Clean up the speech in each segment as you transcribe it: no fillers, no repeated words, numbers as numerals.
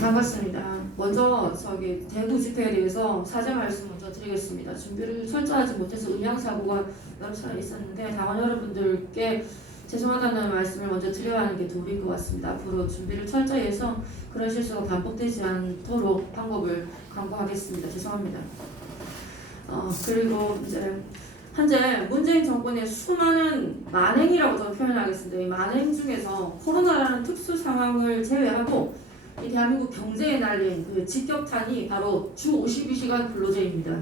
반갑습니다. 먼저 대구 집회에 대해서 사죄 말씀 먼저 드리겠습니다. 준비를 철저하지 못해서 음향사고가 여러 차례 있었는데 당원 여러분들께 죄송하다는 말씀을 먼저 드려야 하는 게 도리인 것 같습니다. 앞으로 준비를 철저히 해서 그런 실수가 반복되지 않도록 방법을 강구하겠습니다. 죄송합니다. 그리고 이제 현재 문재인 정권의 수많은 만행이라고 저는 표현하겠습니다. 이 만행 중에서 코로나라는 특수 상황을 제외하고 이 대한민국 경제에 날린 그 직격탄이 바로 주 52시간 근로제입니다.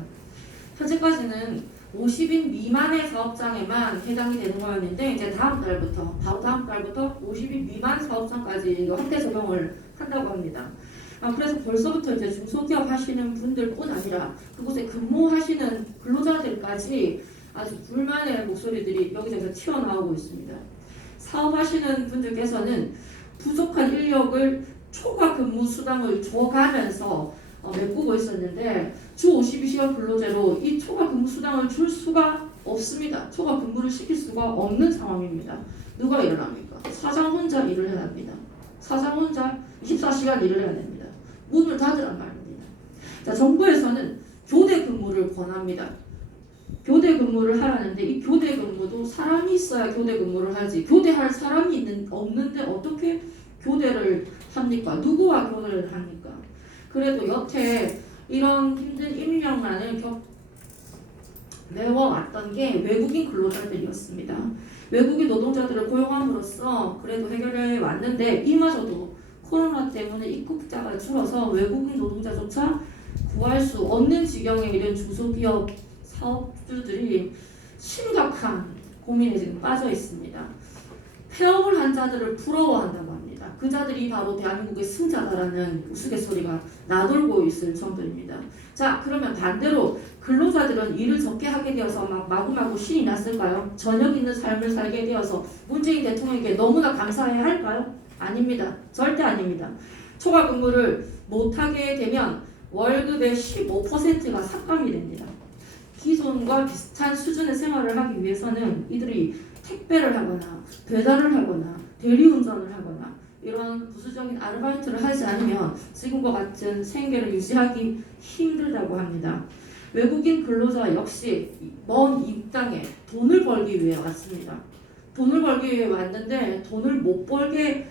현재까지는 50인 미만의 사업장에만 해당이 되는 거였는데 이제 바로 다음 달부터 50인 미만 사업장까지 확대 적용을 한다고 합니다. 그래서 벌써부터 이제 중소기업 하시는 분들뿐 아니라 그곳에 근무하시는 근로자들까지 아주 불만의 목소리들이 여기저기서 튀어나오고 있습니다. 사업하시는 분들께서는 부족한 인력을 초과 근무 수당을 줘가면서 메꾸고 있었는데 주 52시간 근로제로 이 초과 근무 수당을 줄 수가 없습니다. 초과 근무를 시킬 수가 없는 상황입니다. 누가 일을 합니까? 사장 혼자 일을 해야 합니다. 사장 혼자 24시간 일을 해야 됩니다. 문을 닫으란 말입니다. 자, 정부에서는 교대 근무를 권합니다. 교대 근무를 하라는데 이 교대 근무도 사람이 있어야 교대 근무를 하지 교대할 사람이 없는데 어떻게 교대를 합니까? 누구와 교대를 합니까? 그래도 여태 이런 힘든 인력난을 메워왔던 게 외국인 근로자들이었습니다. 외국인 노동자들을 고용함으로써 그래도 해결해 왔는데 이마저도 코로나 때문에 입국자가 줄어서 외국인 노동자조차 구할 수 없는 지경에 이른 중소기업 사업주들이 심각한 고민에 지금 빠져 있습니다. 폐업을 한 자들을 부러워한다고 합니다. 그 자들이 바로 대한민국의 승자다라는 우스갯소리가 나돌고 있을 정도입니다. 자, 그러면 반대로 근로자들은 일을 적게 하게 되어서 마구마구 신이 났을까요? 저녁 있는 삶을 살게 되어서 문재인 대통령에게 너무나 감사해야 할까요? 아닙니다. 절대 아닙니다. 초과 근무를 못하게 되면 월급의 15%가 삭감이 됩니다. 기존과 비슷한 수준의 생활을 하기 위해서는 이들이 택배를 하거나 배달을 하거나 대리운전을 하거나 이런 부수적인 아르바이트를 하지 않으면 지금과 같은 생계를 유지하기 힘들다고 합니다. 외국인 근로자 역시 먼 이국 땅에 돈을 벌기 위해 왔습니다. 돈을 벌기 위해 왔는데 돈을 못 벌게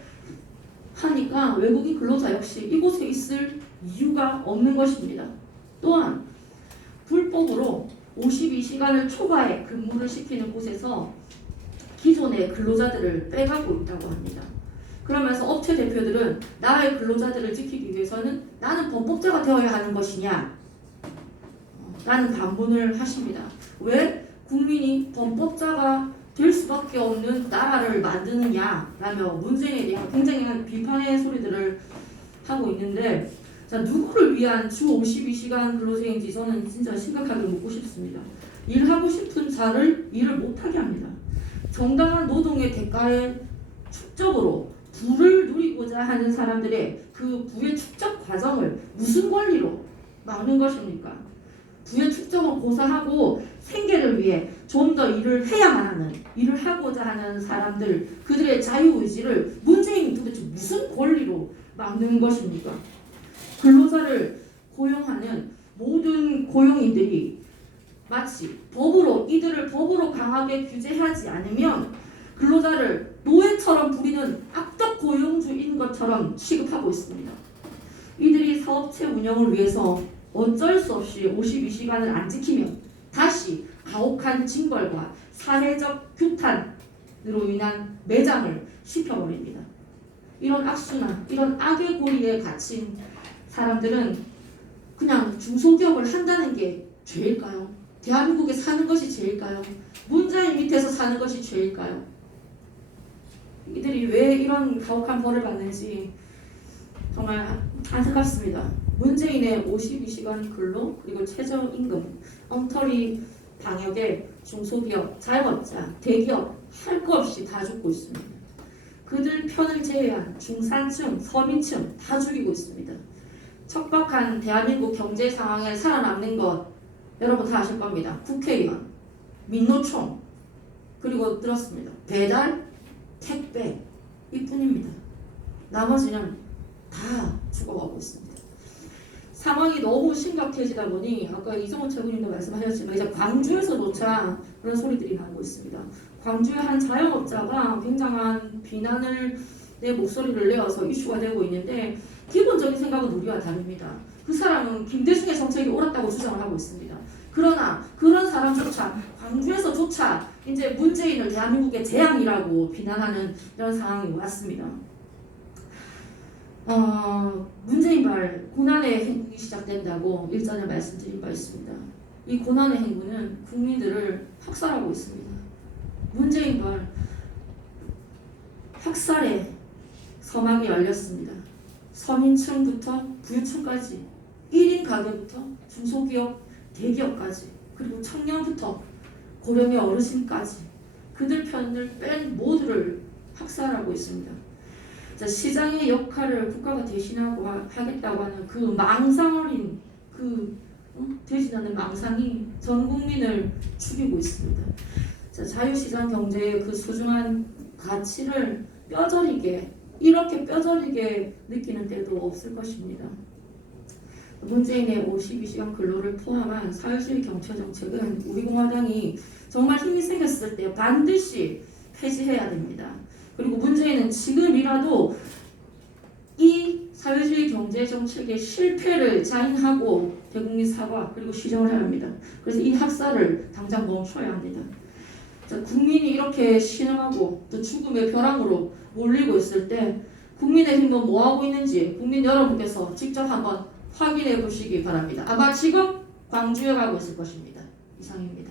하니까 외국인 근로자 역시 이곳에 있을 이유가 없는 것입니다. 또한 불법으로 52시간을 초과해 근무를 시키는 곳에서 기존의 근로자들을 빼가고 있다고 합니다. 그러면서 업체 대표들은 나의 근로자들을 지키기 위해서는 나는 범법자가 되어야 하는 것이냐? 라는 반문을 하십니다. 왜 국민이 범법자가 될 수밖에 없는 나라를 만드느냐라며 문재인에 대한 굉장히 비판의 소리들을 하고 있는데 자, 누구를 위한 주 52시간 근로제인지 저는 진짜 심각하게 묻고 싶습니다. 일하고 싶은 자를 일을 못하게 합니다. 정당한 노동의 대가의 축적으로 부를 누리고자 하는 사람들의 그 부의 축적 과정을 무슨 권리로 막는 것입니까? 부의 축적을 고사하고 생계를 위해 좀 더 일을 해야만 하는, 일을 하고자 하는 사람들, 그들의 자유의지를 문재인이 도대체 무슨 권리로 막는 것입니까? 근로자를 고용하는 모든 고용인들이 마치 이들을 법으로 강하게 규제하지 않으면 근로자를 노예처럼 부리는 악덕 고용주인 것처럼 취급하고 있습니다. 이들이 사업체 운영을 위해서 어쩔 수 없이 52시간을 안 지키면 다시 가혹한 징벌과 사회적 규탄으로 인한 매장을 시켜버립니다. 이런 악순환, 이런 악의 고리에 갇힌 사람들은 그냥 중소기업을 한다는 게 죄일까요? 대한민국에 사는 것이 죄일까요? 문재인 밑에서 사는 것이 죄일까요? 이들이 왜 이런 가혹한 벌을 받는지 정말 안타깝습니다. 문재인의 52시간 근로 그리고 최저임금, 엉터리 방역에 중소기업, 자영업자, 대기업 할 거 없이 다 죽고 있습니다. 그들 편을 제외한 중산층, 서민층 다 죽이고 있습니다. 척박한 대한민국 경제 상황에 살아남는 것 여러분 다 아실 겁니다. 국회의원, 민노총, 그리고 들었습니다. 배달, 택배 이뿐입니다. 나머지는 다 죽어가고 있습니다. 상황이 너무 심각해지다 보니 아까 이정훈 최고님도 말씀하셨지만 이제 광주에서조차 그런 소리들이 나오고 있습니다. 광주의 한 자영업자가 굉장한 비난을 내 목소리를 내어서 이슈가 되고 있는데 기본적인 생각은 우리와 다릅니다. 그 사람은 김대중의 정책이 옳았다고 주장을 하고 있습니다. 그러나 그런 사람조차 광주에서조차 이제 문재인을 대한민국의 재앙이라고 비난하는 이런 상황이 왔습니다. 문재인발 고난의 행군이 시작된다고 일전에 말씀드린 바 있습니다. 이 고난의 행군은 국민들을 학살하고 있습니다. 문재인발 학살의 서막이 열렸습니다. 서민층부터 부유층까지 1인 가게부터 중소기업, 대기업까지 그리고 청년부터 고령의 어르신까지 그들 편을 뺀 모두를 학살하고 있습니다. 자, 시장의 역할을 국가가 대신하고 하겠다고 하는 그 망상 어린 되지 않는 망상이 전 국민을 죽이고 있습니다. 자, 자유시장 경제의 그 소중한 가치를 이렇게 뼈저리게 느끼는 때도 없을 것입니다. 문재인의 52시간 근로를 포함한 사회주의 경제 정책은 우리 공화당이 정말 힘이 생겼을 때 반드시 폐지해야 됩니다. 그리고 문재인은 지금이라도 이 사회주의 경제 정책의 실패를 자인하고 대국민 사과 그리고 시정을 해야 합니다. 그래서 이 학살을 당장 멈춰야 합니다. 자, 국민이 이렇게 신음하고 또 죽음의 벼랑으로 몰리고 있을 때 국민의힘은 뭐하고 있는지 국민 여러분께서 직접 한번 확인해 보시기 바랍니다. 아마 지금 광주에 가고 있을 것입니다. 이상입니다.